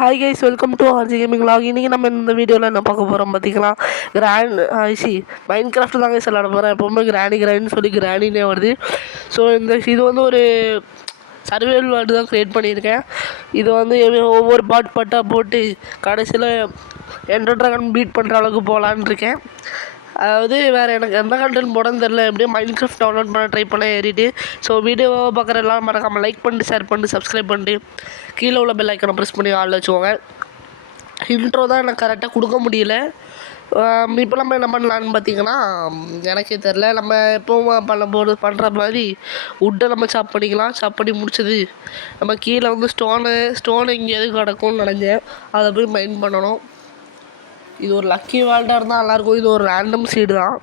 Hi guys, welcome to RG gaming vlog. இன்றைக்கி நம்ம இந்த வீடியோவில் என்ன பார்க்க போகிறோம் பார்த்திங்கன்னா, மைண்ட் கிராஃப்ட் தாங்க விளாட போகிறேன். எப்போவுமே கிராண்டின்னு சொல்லி கிராண்டினே வருது. ஸோ இது வந்து ஒரு சர்வேல் வேர்டு தான் க்ரியேட் பண்ணியிருக்கேன். இது வந்து ஒவ்வொரு பாட்டாக போட்டு கடைசியில் எண்டர் ட்ராகன் பீட் பண்ணுற அளவுக்கு போகலான்னு இருக்கேன். அதாவது வேறு எனக்கு எந்த கண்டென்ட் போடன்னு தெரில. எப்படியும் மைண்ட் கிராஃப்ட் டவுன்லோட் பண்ண ட்ரை பண்ண ஏறிட்டு. ஸோ வீடியோவை பார்க்குற எல்லாம் மறக்காமல் லைக் பண்ணிட்டு, ஷேர் பண்ணிட்டு, சப்ஸ்கிரைப் பண்ணிட்டு, கீழே உள்ள பெல் ஐக்கனை ப்ரெஸ் பண்ணி ஆள் வச்சுக்கோங்க. இன்ட்ரோ தான் எனக்கு கரெக்டாக கொடுக்க முடியல. இப்போ நம்ம என்ன பண்ணலான்னு பார்த்தீங்கன்னா, எனக்கே தெரில. நம்ம எப்போவும் பண்ணுற மாதிரி உட்டை நம்ம சாப் பண்ணிக்கலாம். சாப் பண்ணி முடிச்சது நம்ம கீழே வந்து ஸ்டோனு இங்கே எது கிடக்கும்னு நினைஞ்சேன். அதை போய் மைண்ட் பண்ணணும். இது ஒரு லக்கி வேல்டாக இருந்தால் நல்லாயிருக்கும். இது ஒரு ரேண்டம் சீடு தான்.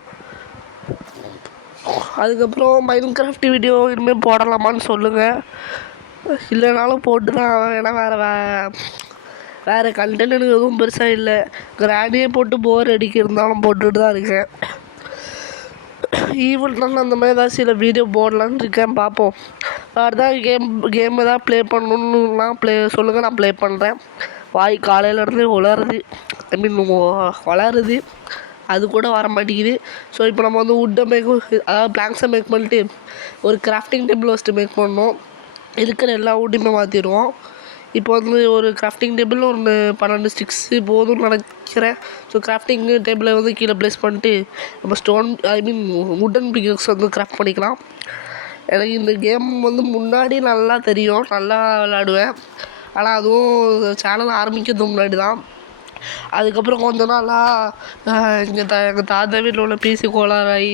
அதுக்கப்புறம் மைண்ட் கிராஃப்ட் வீடியோ இனிமேல் போடலாமான்னு சொல்லுங்கள். இல்லைனாலும் போட்டு தான். ஏன்னா வேறு கண்டென்ட் எனக்கு எதுவும் பெருசாக இல்லை. கிராண்டியே போட்டு போர் அடிக்க இருந்தாலும் போட்டுட்டு தான் இருக்கேன். ஈவெண்ட்லாம் அந்த மாதிரி ஏதாவது சில வீடியோ போடலான்னு இருக்கேன். பார்ப்போம். அதுதான் கேம் ஏதாவது ப்ளே பண்ணணுன்னுலாம் சொல்லுங்கள், நான் ப்ளே பண்ணுறேன். வாய் காலையிலேருந்து வளருது. அது கூட வர மாட்டேங்குது. ஸோ இப்போ நம்ம வந்து அதாவது பிளாங்க்ஸை மேக் பண்ணிட்டு ஒரு கிராஃப்டிங் டேபிள் ஃபஸ்ட்டு மேக் பண்ணோம். இருக்கிற எல்லா வுட்டையுமே மாற்றிடுவோம். இப்போ வந்து ஒரு கிராஃப்டிங் டேபிள் ஒரு 12 ஸ்டிக்ஸு போதும்னு நினைக்கிறேன். ஸோ கிராஃப்டிங் டேபிளை வந்து கீழே ப்ளேஸ் பண்ணிட்டு நம்ம வுட்டன் பிக்கர்ஸ் வந்து கிராஃப்ட் பண்ணிக்கலாம். எனக்கு இந்த கேம் வந்து முன்னாடி நல்லா தெரியும், நல்லா விளாடுவேன். ஆனால் அதுவும் சேனல் ஆரம்பிக்கிறது முன்னாடி தான். அதுக்கப்புறம் கொஞ்சம் நாளாக எங்கள் தாத்தா வீட்டில் உள்ள பிசி கோளாறாகி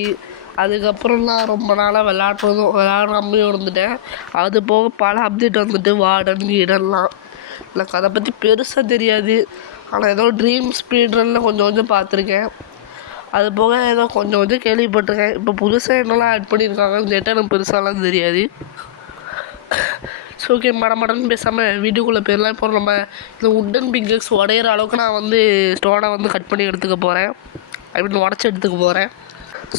அதுக்கப்புறம் தான் ரொம்ப நாளாக விளாடாமையும் இருந்துட்டேன். அது போக பல அப்டேட் வந்துட்டு வார்டன் இடம்லாம் எனக்கு அதை பற்றி பெருசாக தெரியாது. ஆனால் ஏதோ ட்ரீம் ஸ்பீட்ரனில் கொஞ்சம் பார்த்துருக்கேன். அது போக ஏதோ கொஞ்சம் கேள்விப்பட்டிருக்கேன். இப்போ புதுசாக என்னெல்லாம் ஆட் பண்ணியிருக்காங்கன்னு கேட்டால் எனக்கு பெருசாலாம் தெரியாது. ஸோ ஓகே, மடன்னு பேசாமல் வீடியோக்குள்ளே போயிடலாம். இப்போ நம்ம இந்த வுட்டன் பிக்கர்ஸ் உடையிற அளவுக்கு நான் வந்து ஸ்டோனை வந்து கட் பண்ணி எடுத்துக்க போகிறேன். உடச்சி எடுத்துக்க போகிறேன்.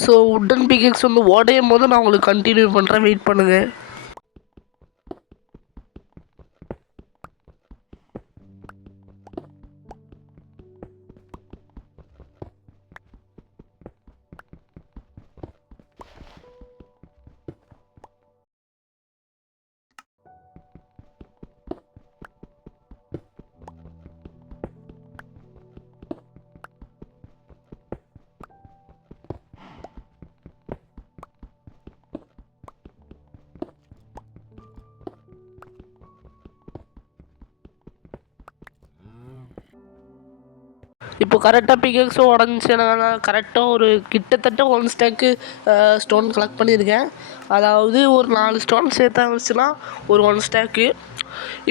ஸோ வுட்டன் பிக்கர்ஸ் வந்து உடையும் போது நான் உங்களுக்கு கண்டினியூ பண்ணுறேன். வெயிட் பண்ணுங்கள். இப்போ கரெக்டாக பிகேக்ஸும் உடஞ்சி நான் கரெக்டாக ஒரு கிட்டத்தட்ட 1 ஸ்டாக்கு ஸ்டோன் கலெக்ட் பண்ணியிருக்கேன். அதாவது ஒரு 4 ஸ்டோன் சேர்த்தா வச்சுன்னா ஒரு 1 ஸ்டாக்கு.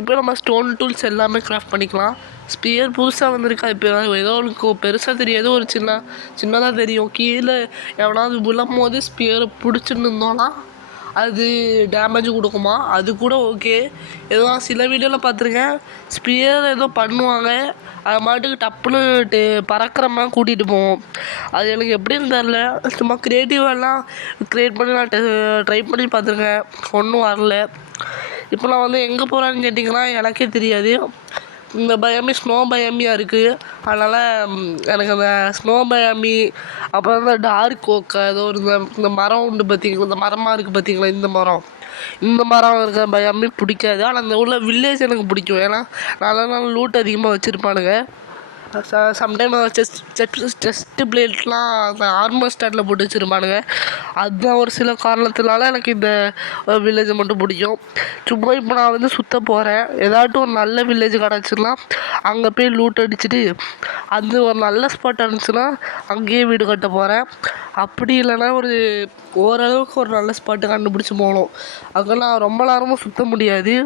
இப்போ நம்ம ஸ்டோன் டூல்ஸ் எல்லாமே கிராஃப்ட் பண்ணிக்கலாம். ஸ்பியர் புதுசாக வந்திருக்கா. இப்போ ஏதோ எனக்கு பெருசாக தெரியாது, ஒரு சின்னதாக தெரியும். கீழே எவனாவது விழும் போது ஸ்பியரை பிடிச்சின்னு இருந்தோன்னா அது டேமேஜ் கொடுக்குமா. அது கூட ஓகே. ஏதோ நான் சில வீடியோவில் பார்த்துருக்கேன், ஸ்பியர் ஏதோ பண்ணுவாங்க, அது மாட்டுக்கு டப்புன்னு பறக்கிற மாதிரி கூட்டிகிட்டு போவோம். அது எனக்கு எப்படின்னு தெரில. சும்மா க்ரியேட்டிவெல்லாம் க்ரியேட் பண்ணி நான் ட்ரை பண்ணி பார்த்துருக்கேன், ஒன்றும் வரல. இப்போ நான் வந்து எங்கே போகிறேன்னு கேட்டிங்கன்னா எனக்கே தெரியாது. இந்த பயாமி ஸ்னோ பயாமியாக இருக்குது. அதனால் எனக்கு அந்த ஸ்னோ பயாமி, அப்புறம் இந்த டார்க் ஓக்கை, ஏதோ ஒரு இந்த மரம் உண்டு பார்த்திங்களா, இந்த மரமாக இருக்குது பார்த்திங்களா, இந்த மரம் இருக்கிற பயாமி பிடிக்காது. ஆனால் இந்த உள்ள வில்லேஜ் எனக்கு பிடிக்கும். ஏன்னா நல்ல லூட் அதிகமாக வச்சுருப்பானுங்க. சம்டைம் செஸ்ட்டு பிளேட்லாம் அந்த ஆர்மர் ஸ்டாண்டில் போட்டு வச்சுருப்பானுங்க. அதுதான் ஒரு சில காரணத்தினால எனக்கு இந்த வில்லேஜை மட்டும் பிடிக்கும். சும்மா இப்போ நான் வந்து சுற்ற போகிறேன். ஏதாட்டும் ஒரு நல்ல வில்லேஜ் கிடச்சின்னா அங்கே போய் லூட் அடிச்சுட்டு, அது ஒரு நல்ல ஸ்பாட் இருந்துச்சுன்னா அங்கேயே வீடு கட்ட போகிறேன். அப்படி இல்லைன்னா ஓரளவுக்கு ஒரு நல்ல ஸ்பாட்டு கண்டுபிடிச்சி போகணும். அங்கெல்லாம் ரொம்ப நேரமும் சுற்ற முடியாது.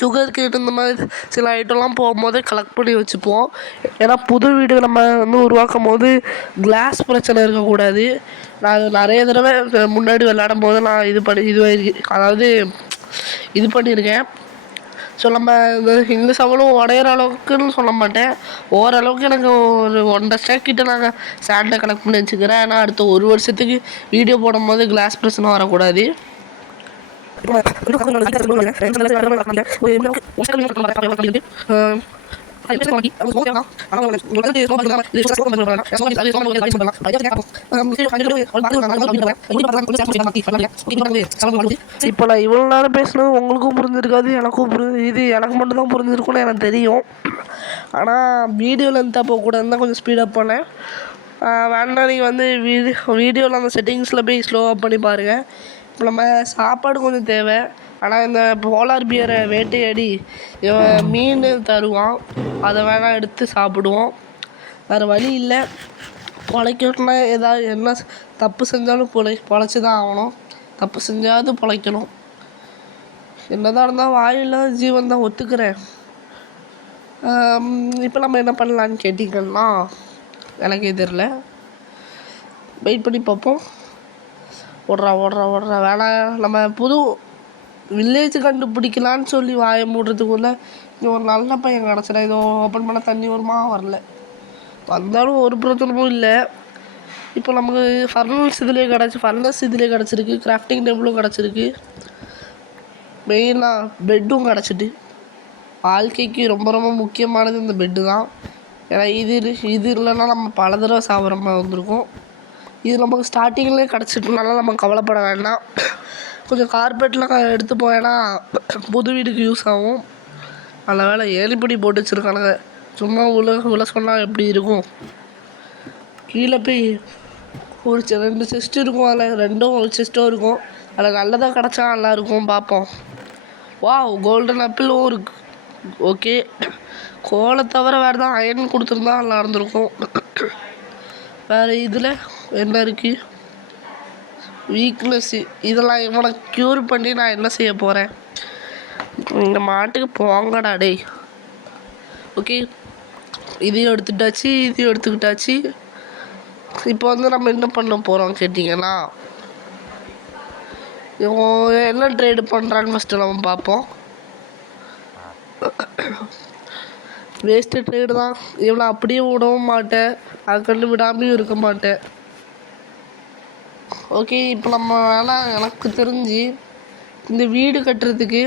சுகர் கேட்டு இந்த மாதிரி சில ஐட்டம்லாம் போகும்போதே கலெக்ட் பண்ணி வச்சுப்போம். ஏன்னா புது வீடு நம்ம வந்து உருவாக்கும் போது கிளாஸ் பிரச்சனை இருக்கக்கூடாது. நான் நிறைய தடவை முன்னாடி விளையாடும் போது நான் இது பண்ணியிருக்கேன். ஸோ நம்ம இந்த சவலும் உடையிற அளவுக்குன்னு சொல்ல மாட்டேன், ஓரளவுக்கு எனக்கு ஒரு 1.5 ஸ்டாக் கிட்ட நாங்கள் சாண்டை கலெக்ட் பண்ணி வச்சுக்கிறேன். ஏன்னா அடுத்த 1 வருஷத்துக்கு வீடியோ போடும்போது கிளாஸ் பிரச்சனை வரக்கூடாது. இப்போ நான் இவ்வளோ நேரம் பேசுனது உங்களுக்கும் புரிஞ்சிருக்காது, எனக்கும் இது எனக்கு மட்டும்தான் புரிஞ்சிருக்கும்னு எனக்கு தெரியும். ஆனால் வீடியோ லென்த்தாக போகக்கூடாதுன்னு தான் கொஞ்சம் ஸ்பீடப் பண்ணேன். வேணா நீங்கள் வந்து வீடியோவில் அந்த செட்டிங்ஸில் போய் ஸ்லோவாக பண்ணி பாருங்கள். இப்போ நம்ம சாப்பாடு கொஞ்சம் தேவை. ஆனால் இந்த போலார் பியரை வேட்டையாடி மீன் தருவான், அதை வேணால் எடுத்து சாப்பிடுவோம். வேறு வழி இல்லை. பொழைக்கணும்னா ஏதாவது என்ன தப்பு செஞ்சாலும் பொழைச்சி தான் ஆகணும். தப்பு செஞ்சாவது பொழைக்கணும். என்னதான் இருந்தால் வாயில்லாத ஜீவன் தான், ஒத்துக்கிறேன். இப்போ நம்ம என்ன பண்ணலான்னு கேட்டிங்கன்னா எனக்கே தெரில. வெயிட் பண்ணி பார்ப்போம். ஓடுறா வேணாம். நம்ம புது வில்லேஜ் கண்டுபிடிக்கலான்னு சொல்லி வாயை மூடுறதுக்குள்ளே இங்கே ஒரு நல்ல பையன் கிடச்சிடா. இதோ ஓப்பன் பண்ண தண்ணி வருமா, வரல. வந்தாலும் ஒரு பிரச்சனையும் இல்லை. இப்போ நமக்கு ஃபர்னஸ் இதிலே கிடச்சிருக்கு. கிராஃப்டிங் டேபிளும் கிடச்சிருக்கு. மெயினாக பெட்டும் கிடச்சிட்டு. வாழ்க்கைக்கு ரொம்ப ரொம்ப முக்கியமானது இந்த பெட்டு தான். ஏன்னா இது இல்லைன்னா நம்ம பல தடவை சாப்பிட்ற மாதிரி வந்திருக்கும். இது நமக்கு ஸ்டார்டிங்லேயே கிடச்சிட்டுனால நம்ம கவலைப்பட வேண்டாம். கொஞ்சம் கார்பெட்லாம் எடுத்து போவேன்னா புது வீட்டுக்கு யூஸ் ஆகும். நல்ல வேலை ஏணிப்படி போட்டு வச்சுருக்கானுங்க. சும்மா உள்ள சொன்னால் எப்படி இருக்கும். கீழே போய் ஒரு 2 செஸ்ட்டு இருக்கும். அதில் 2 ஒரு செஸ்ட்டும் இருக்கும். அதில் நல்லதாக கிடச்சா நல்லாயிருக்கும், பார்ப்போம். கோல்டன் ஆப்பிளும் இருக்குது. ஓகே, கோலை தவிர வேறு தான் அயன் கொடுத்துருந்தா நல்லா இருந்திருக்கும். வேறு இதில் என்ன இருக்குது? வீக்னஸ். இதெல்லாம் இவனை க்யூர் பண்ணி நான் என்ன செய்ய போகிறேன்? இந்த மாட்டுக்கு போங்கடா டே. ஓகே, இதையும் எடுத்துக்கிட்டாச்சு. இப்போ வந்து நம்ம என்ன பண்ண போகிறோம் கேட்டிங்கன்னா, என்ன ட்ரேடு பண்ணுறான்னு ஃபஸ்ட்டு நம்ம பார்ப்போம். வேஸ்ட்டு ட்ரேடு தான். இவனை அப்படியே விடவும் மாட்டேன், அதை கண்டு விடாமையும் இருக்க மாட்டேன். ஓகே, இப்போ நம்ம வேணால் எனக்கு தெரிஞ்சு இந்த வீடு கட்டுறதுக்கு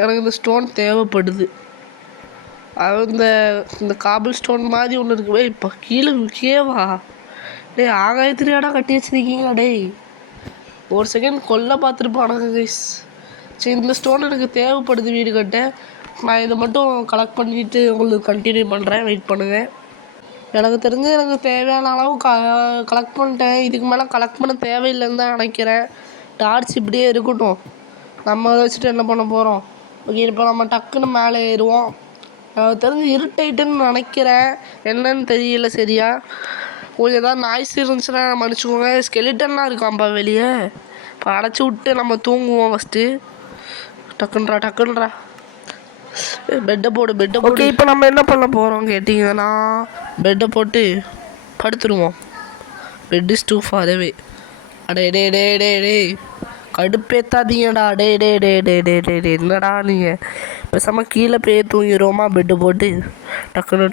எனக்கு இந்த ஸ்டோன் தேவைப்படுது. அது இந்த காபிள் ஸ்டோன் மாதிரி ஒன்று இருக்குவே. இப்போ கீழேவா டேய், ஆகாயத்திலேடா கட்டி வச்சிருக்கீங்க டேய். ஒரு செகண்ட் கொல்ல பார்த்துருப்பானுங்க கைஸ். சரி, இந்த ஸ்டோன் எனக்கு தேவைப்படுது வீடு கட்ட. நான் இதை மட்டும் கலெக்ட் பண்ணிவிட்டு உங்களுக்கு கண்டினியூ பண்ணுறேன், வெயிட் பண்ணுங்கள். எனக்கு தெரிஞ்சு எனக்கு தேவையான அளவு கலெக்ட் பண்ணிட்டேன். இதுக்கு மேலே கலெக்ட் பண்ண தேவையில்லைன்னு தான் நினைக்கிறேன். டார்ச் இப்படியே இருக்கட்டும். நம்ம அதை வச்சுட்டு என்ன பண்ண போகிறோம்? ஓகே, இப்போ நம்ம டக்குன்னு மேலே ஏறுவோம். எனக்கு தெரிஞ்சு இருட்டாயிட்டுன்னு நினைக்கிறேன், என்னன்னு தெரியல சரியா. கொஞ்சம் ஏதாவது நாய்ஸ் இருந்துச்சுன்னா மன்னிச்சுக்கோங்க. ஸ்கெலிட்டன்லாம் இருக்காம்பா வெளியே. இப்போ அடைச்சி விட்டு நம்ம தூங்குவோம் ஃபஸ்ட்டு. டக்குன்றா பெட்டை போடு. ஓகே, இப்போ நம்ம என்ன பண்ண போகிறோம் கேட்டிங்கன்னா, பெட்டை போட்டு படுத்துருவோம். Bed is too far away. டே கடுப்பேத்தாதீங்கடா. டே என்னடா நீங்கள் பேசாமல் கீழே போய் தூங்கிடுவோமா பெட்டு போட்டு. டக்குன்னு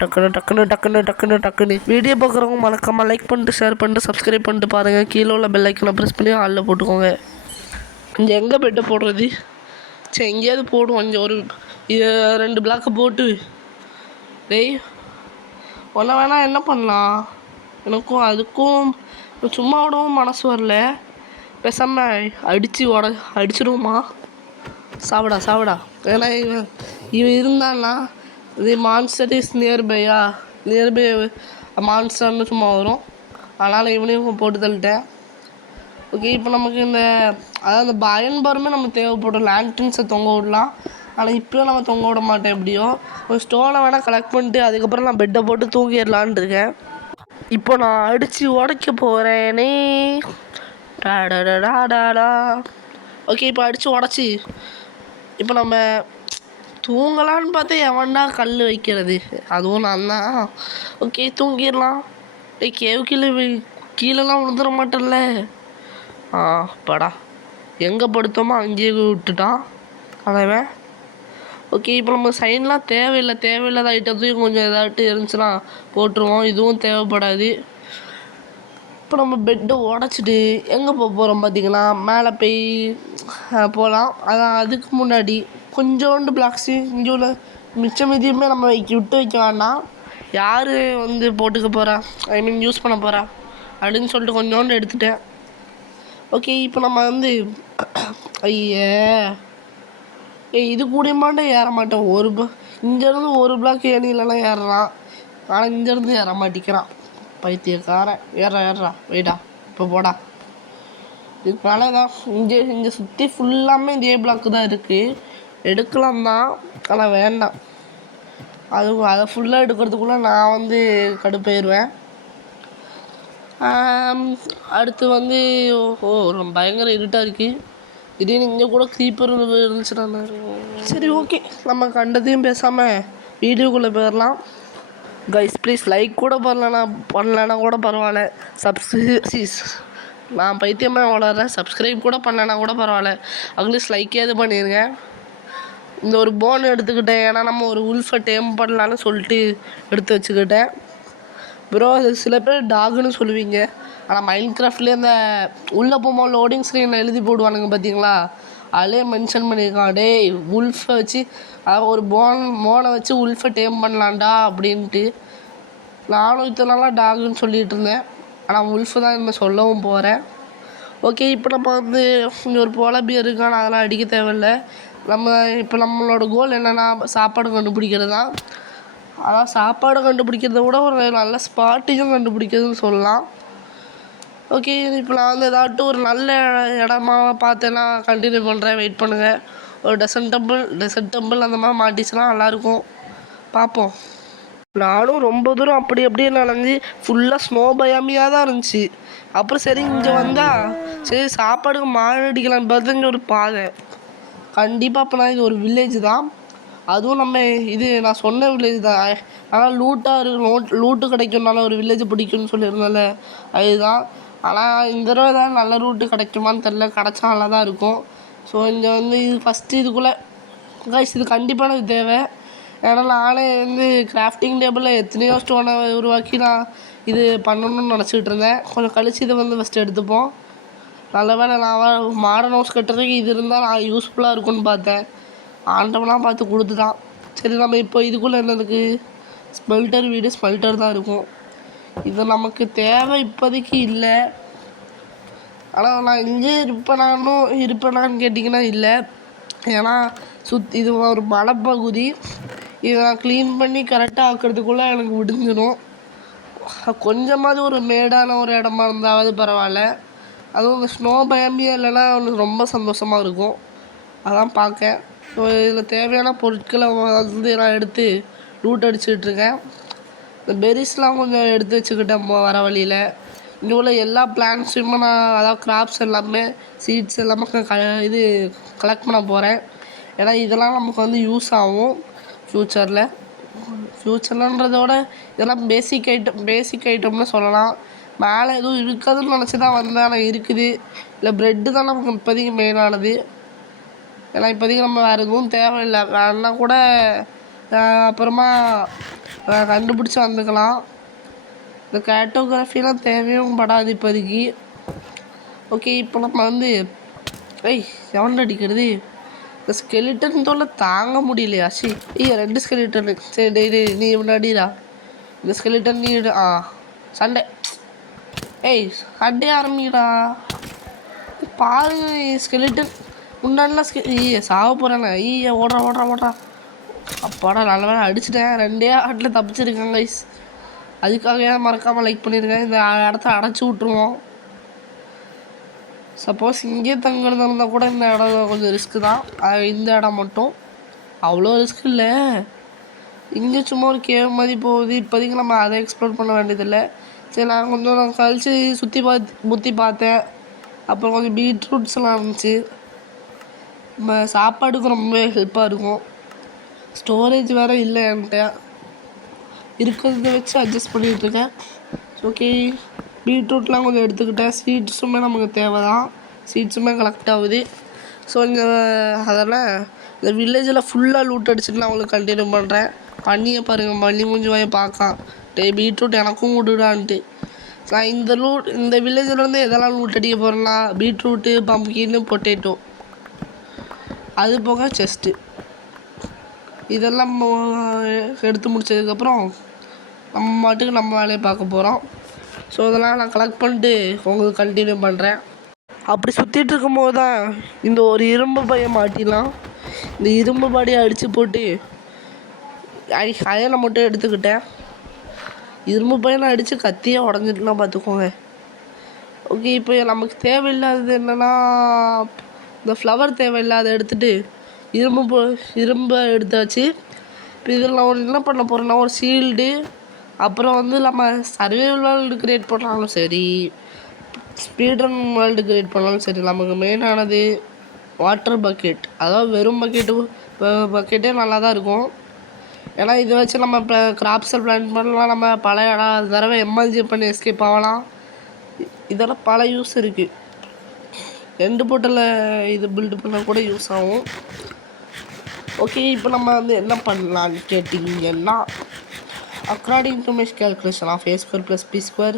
வீடியோ பார்க்குறவங்க மறக்காமல் லைக் பண்ணிட்டு, ஷேர் பண்ணிட்டு, சப்ஸ்கிரைப் பண்ணிட்டு பாருங்கள். கீழே உள்ள பெல் ஐக்கனை ப்ரெஸ் பண்ணி ஆளில் போட்டுக்கோங்க. இங்கே எங்கே பெட்டை போடுறது? சரி, எங்கேயாவது போடுவோம். இங்கே ஒரு 2 பிளாக்கை போட்டு. டேய், ஒன்றை வேணால் என்ன பண்ணலாம்? எனக்கும் அதுக்கும் சும்மா விடவும் மனசு வரல. பேசாமல் அடிச்சிடுவோமா? சாப்பிடா. ஏன்னா இவன் இருந்தான்னா இது மான்ஸ்டர் இஸ் நியர்பை மான்ஸ்டர்னு சும்மா வரும். அதனால் இவனையும் போட்டு தள்ளிட்டேன். ஓகே, இப்போ நமக்கு அதாவது பயன் பாருமே நம்ம தேவைப்படும். லேண்டன்ஸை தொங்க விடலாம். ஆனால் இப்போயும் நம்ம தொங்க விட மாட்டேன். எப்படியோ ஒரு ஸ்டோனை வேணால் கலெக்ட் பண்ணிட்டு அதுக்கப்புறம் நான் பெட்டை போட்டு தூங்கிடலான் இருக்கேன். இப்போ நான் அடித்து உடைக்க போகிறேனே. ஓகே, இப்போ அடித்து உடச்சி இப்போ நம்ம தூங்கலான்னு பார்த்தா எவன்டா கல் வைக்கிறது? அதுவும் நான் தான். ஓகே, தூங்கிடலாம். கீழெல்லாம் விழுந்துட மாட்டேன்ல. படா எங்கே படுத்தோமோ அங்கேயே விட்டுட்டான் அதவன். ஓகே, இப்போ நம்ம சைன்லாம் தேவையில்லாத ஐட்டத்தையும் கொஞ்சம் ஏதாட்டு இருந்துச்சுன்னா போட்டுருவோம். இதுவும் தேவைப்படாது. இப்போ நம்ம பெட்டை உடச்சிட்டு எங்கே போக போகிறோம் பார்த்தீங்கன்னா, மேலே போய் போகலாம். அதான் அதுக்கு முன்னாடி கொஞ்சோண்டு பிளாக்ஸு இங்கே உள்ள மிச்சம் மீதியுமே நம்ம விட்டு வைக்க வேண்டாம். யார் வந்து போட்டுக்க போகிறா, ஐ மீன் யூஸ் பண்ண போகிறா அப்படின்னு சொல்லிட்டு கொஞ்சோண்டு எடுத்துட்டேன். ஓகே, இப்போ நம்ம வந்து ஐயே இது கூடமாண்டே ஏற மாட்டோம். இங்கேருந்து ஒரு பிளாக் ஏணிலலாம் ஏறுறான், ஆனால் இங்கேருந்து ஏற மாட்டேங்கிறான் பைத்தியக்காரன். ஏறா வெயிடா இப்போ போடா. இதுக்கு மேலே தான் இங்கே சுற்றி ஃபுல்லாமே இதே பிளாக்கு தான் இருக்குது. எடுக்கலாம் தான், ஆனால் வேண்டாம். அதை ஃபுல்லாக எடுக்கிறதுக்குள்ளே நான் வந்து கடுப்பாயிருவேன். அடுத்து வந்து ரொம்ப பயங்கர இருட்டாக இருக்குது. திடீர்னு இங்கே கூட க்ரீப்பர் இருந்துச்சுன்னா சரி ஓகே, நம்ம கண்டதையும் பேசாமல் வீடியோக்குள்ளே போயிடலாம். கைஸ் ப்ளீஸ் லைக் கூட பண்ணலன்னா கூட பரவாயில்ல, நான் பைத்தியமாக வளர்றேன். சப்ஸ்கிரைப் கூட பண்ணலன்னா கூட பரவாயில்ல, அட்லீஸ்ட் லைக்கேது பண்ணிடுங்க. இந்த ஒரு போன் எடுத்துக்கிட்டேன், ஏன்னா நம்ம ஒரு உல்ஃபை டேம் பண்ணலான்னு சொல்லிட்டு எடுத்து வச்சுக்கிட்டேன். ப்ரோ அது சில பேர் டாகுன்னு சொல்லுவீங்க, ஆனால் மைண்ட் கிராஃப்ட்லேயே அந்த உள்ளே போகும்போது லோடிங் ஸ்க்ரீனில் எழுதி போடுவானுங்க பார்த்தீங்களா, அதிலே மென்ஷன் பண்ணியிருக்கான், டே உல்ஃபை வச்சு ஒரு மோனை வச்சு உல்ஃபை டேம் பண்ணலான்டா அப்படின்ட்டு. நானும் இத்தனை நாளாக டாகுன்னு சொல்லிகிட்டு இருந்தேன், ஆனால் உல்ஃபு தான் இனிமேல் சொல்லவும் போகிறேன். ஓகே, இப்போ நம்ம வந்து இங்கே ஒரு போலபியர் இருக்கான்னு அதெல்லாம் அடிக்க தேவையில்லை. இப்போ நம்மளோட கோல் என்னென்னா சாப்பாடு கண்டுபிடிக்கிறது தான். அதான் சாப்பாடு கண்டுபிடிக்கிறத விட ஒரு நல்ல ஸ்பாட்டையும் கண்டுபிடிக்கிறதுன்னு சொல்லலாம். ஓகே, இப்போ நான் வந்து ஏதாட்டும் ஒரு நல்ல இடமா பார்த்தேன்னா கண்டினியூ பண்ணுறேன், வெயிட் பண்ணுங்கள். ஒரு டெசர்ட் டெம்பிள் அந்த மாதிரி மாட்டிச்சுன்னா நல்லாயிருக்கும், பார்ப்போம். நானும் ரொம்ப தூரம் அப்படியே நனைஞ்சி ஃபுல்லாக ஸ்னோ பயமியாக தான் இருந்துச்சு. அப்புறம் சரி இங்கே வந்தால் சரி சாப்பாடுக்கு மாரடிக்கலான்னு பார்த்து இங்கே ஒரு பாதை. கண்டிப்பாக அப்போனா இது ஒரு வில்லேஜ் தான், அதுவும் நம்ம இது நான் சொன்ன வில்லேஜ் தான். ஆனால் லூட்டாக இருக்கும், லூட்டு கிடைக்கும்னால ஒரு வில்லேஜ் பிடிக்கும்னு சொல்லியிருந்தால அதுதான். ஆனால் இந்த தடவை தான் நல்ல ரூட்டு கிடைக்குமான்னு தெரில, கிடச்சா நல்லா தான் இருக்கும். ஸோ இங்கே வந்து இது ஃபஸ்ட்டு இதுக்குள்ளே கைஸ் இது கண்டிப்பான இது தேவை. ஏன்னா நானே வந்து கிராஃப்டிங் டேபிளில் எத்தனையோ ஸ்டோனை உருவாக்கி நான் இது பண்ணணும்னு நினச்சிக்கிட்டு இருந்தேன். கொஞ்சம் கழிச்சு இதை வந்து ஃபஸ்ட்டு எடுத்துப்போம். நல்ல வேலை நான் மாடர்ன் ஹவுஸ் கட்டுறதுக்கு இது இருந்தால் நான் யூஸ்ஃபுல்லாக இருக்கும்னு பார்த்தேன். ஆண்டவனாக பார்த்து கொடுத்துட்டான். சரி நம்ம இப்போ இதுக்குள்ளே என்னதுக்கு ஸ்மெல்டர் தான் இருக்கும். இது நமக்கு தேவை இப்போதைக்கு இல்லை. ஆனால் நான் இங்கே இருப்பேனான்னு கேட்டிங்கன்னா இல்லை. ஏன்னா இது ஒரு மலைப்பகுதி, இதை நான் க்ளீன் பண்ணி கரெக்டாக ஆக்கிறதுக்குள்ளே எனக்கு விடிஞ்சிடும். கொஞ்சமாவது ஒரு மேடான ஒரு இடமா இருந்தாவது பரவாயில்ல. அதுவும் இந்த ஸ்னோ பயமே இல்லைன்னா அவனுக்கு ரொம்ப சந்தோஷமாக இருக்கும். அதான் பார்க்க. ஸோ இதில் தேவையான பொருட்களை வந்து நான் எடுத்து லூட் அடிச்சுக்கிட்டுருக்கேன். இந்த பெரிஸ்லாம் கொஞ்சம் எடுத்து வச்சுக்கிட்டேன் வர வழியில். இங்கே உள்ள எல்லா பிளான்ட்ஸுமே நான் அதாவது கிராப்ஸ் எல்லாமே சீட்ஸ் எல்லாமே இது கலெக்ட் பண்ண போகிறேன். ஏன்னா இதெல்லாம் நமக்கு வந்து யூஸ் ஆகும் ஃப்யூச்சர்லன்றதோட இதெல்லாம் பேசிக் ஐட்டம்னு சொல்லலாம். மேலே எதுவும் இருக்காதுன்னு நினச்சி தான் வந்தேன், ஆனால் இருக்குது. இல்லை ப்ரெட்டு தான் நமக்கு இப்போதைக்கு மெயினானது. ஏன்னா இப்போதைக்கு நம்ம வேறு எதுவும் தேவையில்லை, வேணா கூட அப்புறமா கண்டுபிடிச்சி வந்துக்கலாம். இந்த கேட்டோகிராஃபிலாம் தேவையும் படாது இப்போதைக்கு. ஓகே, இப்போ நம்ம வந்து எவன் அடிக்கிறது, இந்த ஸ்கெலிட்டன் தொல்லை தாங்க முடியலையா? ரெண்டு ஸ்கெலிட்டன். சரி டெய்லி நீ முன்னாடிடா, இந்த ஸ்கெலிட்டன் நீ சண்டே சண்டே ஆரம்பிடா. பாருங்க ஸ்கெலிட்டன் முன்னாடிலாம் சாக போகிறாங்க. ஓடுறா அப்பாடா நல்ல வேலை அடிச்சிட்டேன். 2 ஆட்டில் தப்பிச்சிருக்காங்க கைஸ். அதுக்காக மறக்காமல் லைக் பண்ணிடுங்க. இந்த இடத்த அடைச்சி விட்ருவோம். சப்போஸ் இங்கே தங்குறதா இருந்தால் கூட இந்த இடம் கொஞ்சம் ரிஸ்க்கு தான். இந்த இடம் மட்டும் அவ்வளோ ரிஸ்க் இல்லை. இங்கே சும்மா ஒரு கேவ் மாதிரி போகுது. இப்போதைக்கு நம்ம அதை எக்ஸ்ப்ளோர் பண்ண வேண்டியதில்லை. சரி நான் கொஞ்சம் கழிச்சு சுற்றி பார்த்தேன். அப்புறம் கொஞ்சம் பீட்ரூட்ஸ்லாம் இருந்துச்சு. நம்ம சாப்பாடுக்கு ரொம்ப ஹெல்ப்பாக இருக்கும். ஸ்டோரேஜ் வேறு இல்லை என்கிட்ட, இருக்கிறத வச்சு அட்ஜஸ்ட் பண்ணிகிட்ருக்கேன். ஓகே, பீட்ரூட்லாம் கொஞ்சம் எடுத்துக்கிட்டேன். சீட்ஸுமே நமக்கு தேவை தான், சீட்ஸுமே கலெக்ட் ஆகுது. ஸோ இங்கே அதெல்லாம் இந்த வில்லேஜில் ஃபுல்லாக லூட் அடிச்சுட்டு நான் உங்களுக்கு கண்டினியூ பண்ணுறேன். பண்ணியை பாருங்கள், மல்லி மூஞ்சி வாயை பார்க்கலாம். பீட்ரூட் எனக்கும் விடுடான்ட்டு. நான் இந்த வில்லேஜில் வந்து எதெல்லாம் லூட் அடிக்க போகிறேன்னா பீட்ரூட்டு, பம்ப்கின்னு, பொட்டேட்டோ அது போக செஸ்ட்டு இதெல்லாம் எடுத்து முடிச்சதுக்கப்புறம் நம்ம மாட்டுக்கு நம்ம வேலையை பார்க்க போகிறோம். ஸோ இதெல்லாம் நான் கலெக்ட் பண்ணிட்டு உங்களுக்கு கண்டினியூ பண்ணுறேன். அப்படி சுற்றிட்டு இருக்கும்போது தான் இந்த ஒரு இரும்பு பையை மாட்டிடலாம். இந்த இரும்பு பாடியை அடித்து போட்டு அயனை மட்டும் எடுத்துக்கிட்டேன். இரும்பு பையனை அடித்து கத்தியே உடஞ்சிட்டுலாம் பார்த்துக்கோங்க. ஓகே, இப்போ நமக்கு தேவையில்லாதது என்னென்னா இந்த ஃப்ளவர் தேவையில்லாத எடுத்துகிட்டு இரும்பை எடுத்தாச்சு. இப்போ இதில் நான் என்ன பண்ண போகிறேன்னா ஒரு ஷீல்டு, அப்புறம் வந்து நம்ம சர்வைவல் வேர்ல்டு க்ரியேட் பண்ணாலும் சரி, ஸ்பீட் ரன் வேர்ல்டு க்ரியேட் பண்ணாலும் சரி, நமக்கு மெயினானது வாட்டர் பக்கெட். அதாவது வெறும் பக்கெட்டே நல்லா தான் இருக்கும். ஏன்னா இதை வச்சு நம்ம இப்போ கிராப்ஸை பிளான் பண்ணலாம், நம்ம பல தடவை எம்எல்ஜி பண்ணி எஸ்கேப் ஆகலாம். இதெல்லாம் பல யூஸ் இருக்குது. எண்டு போட்டில் இது பில்டு பண்ண கூட யூஸ் ஆகும். ஓகே, இப்போ நம்ம வந்து என்ன பண்ணலான்னு கேட்டிங்கன்னா according to my calculation of A² + B²,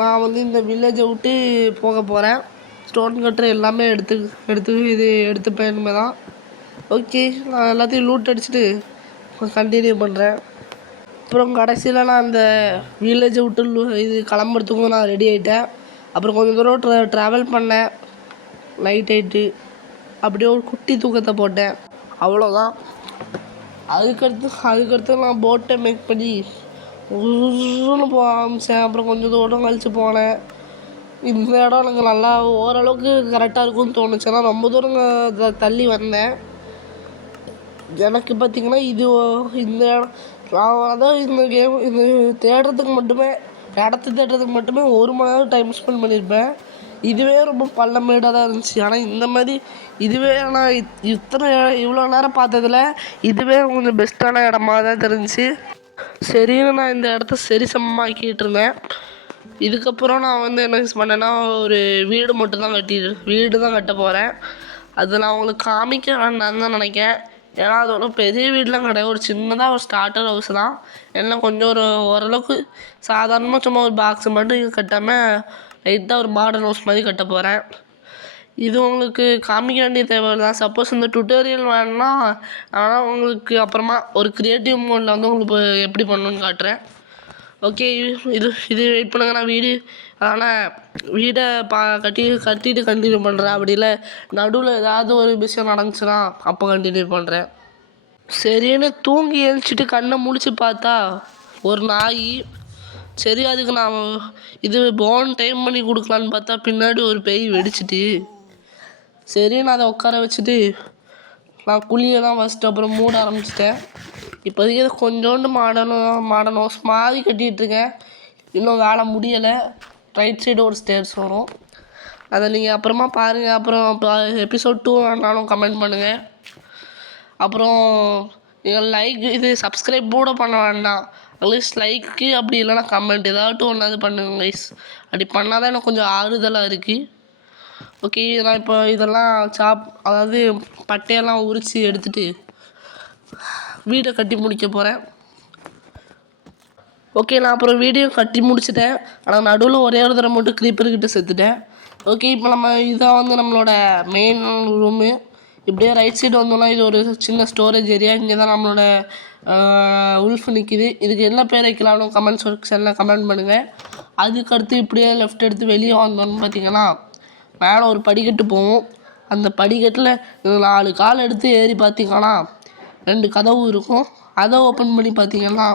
நான் வந்து இந்த வில்லேஜை விட்டு போக போகிறேன். ஸ்டோன் கட்டுற எல்லாமே எடுத்துப்பேன் இனிமேல் தான். ஓகே, நான் எல்லாத்தையும் லூட் அடிச்சுட்டு கண்டினியூ பண்ணுறேன். அப்புறம் கடைசியில் நான் அந்த வில்லேஜை விட்டு கிளம்புறதுக்கும் நான் ரெடி ஆகிட்டேன். அப்புறம் கொஞ்சம் தூரம் ட்ராவல் பண்ணேன். நைட் ஆகிட்டு அப்படியே ஒரு குட்டி தூக்கத்தை போட்டேன். அவ்வளோதான். அதுக்கடுத்து நான் போட்டை மேக் பண்ணி போக ஆரம்பித்தேன். அப்புறம் கொஞ்சம் தூரம் கழித்து போனேன். இந்த இடம் எனக்கு நல்லா ஓரளவுக்கு கரெக்டாக இருக்கும்னு தோணுச்சு. ஆனால் ரொம்ப தூரம் தள்ளி வந்தேன். எனக்கு பார்த்திங்கன்னா இந்த இடம் அதான் இந்த கேம் இது தேடுறதுக்கு மட்டுமே இடத்த 1 மணி நேரம் டைம் ஸ்பெண்ட் பண்ணியிருப்பேன். இதுவே ரொம்ப பள்ளமேடாக தான் இருந்துச்சு. ஆனால் இந்த மாதிரி இதுவே ஆனால் இவ்வளோ நேரம் பார்த்ததில் இதுவே கொஞ்சம் பெஸ்ட்டான இடமா தான் தெரிஞ்சிச்சு. சரின்னு நான் இந்த இடத்த சரி சமமாக்கிட்டு இருந்தேன். இதுக்கப்புறம் நான் வந்து என்ன பண்ணேன்னா ஒரு வீடு தான் கட்ட போகிறேன். அது நான் உங்களுக்கு காமிக்க வேண்டாம்னு தான் நினைக்கிறேன். ஏன்னா அது ஒன்றும் பெரிய வீடெலாம் கிடையாது. ஒரு சின்னதாக ஒரு ஸ்டார்டர் ஹவுஸ் தான். எல்லாம் கொஞ்சம் ஓரளவுக்கு சாதாரணமாக சும்மா ஒரு பாக்ஸ் மட்டும் கட்டாமல் லைட்டாக ஒரு மாடர்ன் ஹவுஸ் மாதிரி கட்ட போகிறேன். இது உங்களுக்கு காமிக்க வேண்டிய தேவை தான். சப்போஸ் இந்த டுட்டோரியல் வேணும்னா ஆனால் உங்களுக்கு அப்புறமா ஒரு க்ரியேட்டிவ் மோடில் வந்து உங்களுக்கு எப்படி பண்ணணுன்னு காட்டுறேன். ஓகே, இது வெயிட் பண்ணுங்கள். நான் வீடை கட்டிட்டு கண்டினியூ பண்ணுறேன். அப்படி இல்லை நடுவில் ஏதாவது ஒரு விஷயம் நடந்துச்சுன்னா அப்போ கண்டினியூ பண்ணுறேன். சரின்னு தூங்கி எழுந்திரிச்சிட்டு கண்ணை முழிச்சு பார்த்தா ஒரு நாய். சரி, அதுக்கு நான் இது போன் டைம் பண்ணி கொடுக்கலான்னு பார்த்தா பின்னாடி ஒரு பேய் வெடிச்சிட்டு, சரி நான் அதை உட்கார வச்சுட்டு நான் குழியெல்லாம் ஃபஸ்ட்டு அப்புறம் மூட ஆரம்பிச்சிட்டேன். இப்போதைக்கு கொஞ்சோண்டு மாடர்ன் ஹவுஸ் மாதிரி கட்டிகிட்ருக்கேன். இன்னும் வேலை முடியலை. ரைட் சைடு ஒரு ஸ்டேர்ஸ் வரும், அதை நீங்கள் அப்புறமா பாருங்கள். அப்புறம் எபிசோட் 2 வேணாலும் கமெண்ட் பண்ணுங்கள். அப்புறம் நீங்கள் சப்ஸ்கிரைப் கூட பண்ண வேண்டாம். அட்லீஸ்ட் லைக்கு அப்படி இல்லைனா கமெண்ட் ஏதாட்டும் ஒன்றாவது பண்ணுங்க கைஸ். அப்படி பண்ணால் தான் எனக்கு கொஞ்சம் ஆறுதலாக இருக்குது. ஓகே, நான் இப்போ இதெல்லாம் அதாவது பட்டையெல்லாம் உரித்து எடுத்துகிட்டு வீடை கட்டி முடிக்க போகிறேன். ஓகே, நான் அப்புறம் வீடியோ கட்டி முடிச்சிட்டேன். ஆனால் நடுவில் ஒரே ஒரு தடவை மட்டும் க்ரீப்பர்கிட்ட செத்துட்டேன். ஓகே, இப்போ நம்ம இதான் வந்து நம்மளோட மெயின் ரூமு. இப்படியே ரைட் சைடு வந்தோம்னா இது ஒரு சின்ன ஸ்டோரேஜ் ஏரியா. இங்கே தான் நம்மளோட உல்ஃப் நிற்கிது. இதுக்கு என்ன பேர் வைக்கலாம்னு கமெண்ட் செக்ஷனில் கமெண்ட் பண்ணுங்கள். அதுக்கடுத்து இப்படியே லெஃப்ட் எடுத்து வெளியே வந்தோம்னு பார்த்தீங்கன்னா மேலே ஒரு படிக்கட்டு போகும். அந்த படிக்கட்டில் 4 கால் எடுத்து ஏறி பார்த்தீங்கன்னா 2 கதவு இருக்கும். அதை ஓப்பன் பண்ணி பார்த்தீங்கன்னா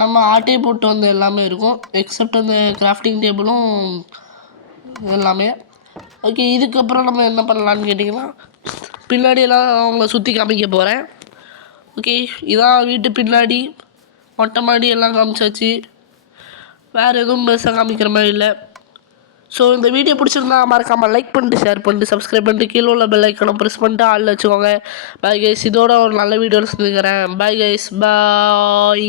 நம்ம ஆட்டையை போட்டு வந்த எல்லாமே இருக்கும், எக்ஸப்ட் அந்த கிராஃப்டிங் டேபிளும் எல்லாமே. ஓகே, இதுக்கப்புறம் நம்ம என்ன பண்ணலான்னு கேட்டிங்கன்னா பின்னாடியெல்லாம் அவங்கள சுற்றி காமிக்க போகிறேன். ஓகே, இதான் வீட்டு பின்னாடி மொட்டை மாடி எல்லாம் காமிச்சாச்சு. வேறு எதுவும் பெருசாக காமிக்கிற மாதிரி இல்லை. ஸோ இந்த வீடியோ பிடிச்சிருந்தா மறக்காமல் லைக் பண்ணிட்டு ஷேர் பண்ணிட்டு சப்ஸ்கிரைப் பண்ணிட்டு கீழே உள்ள பெல் ஐக்கனை ப்ரெஸ் பண்ணிட்டு ஆளில் வச்சுக்கோங்க. பாய் கைஸ், இதோட ஒரு நல்ல வீடியோவில் சந்திக்கிறேன். பாய் கைஸ், பாய்.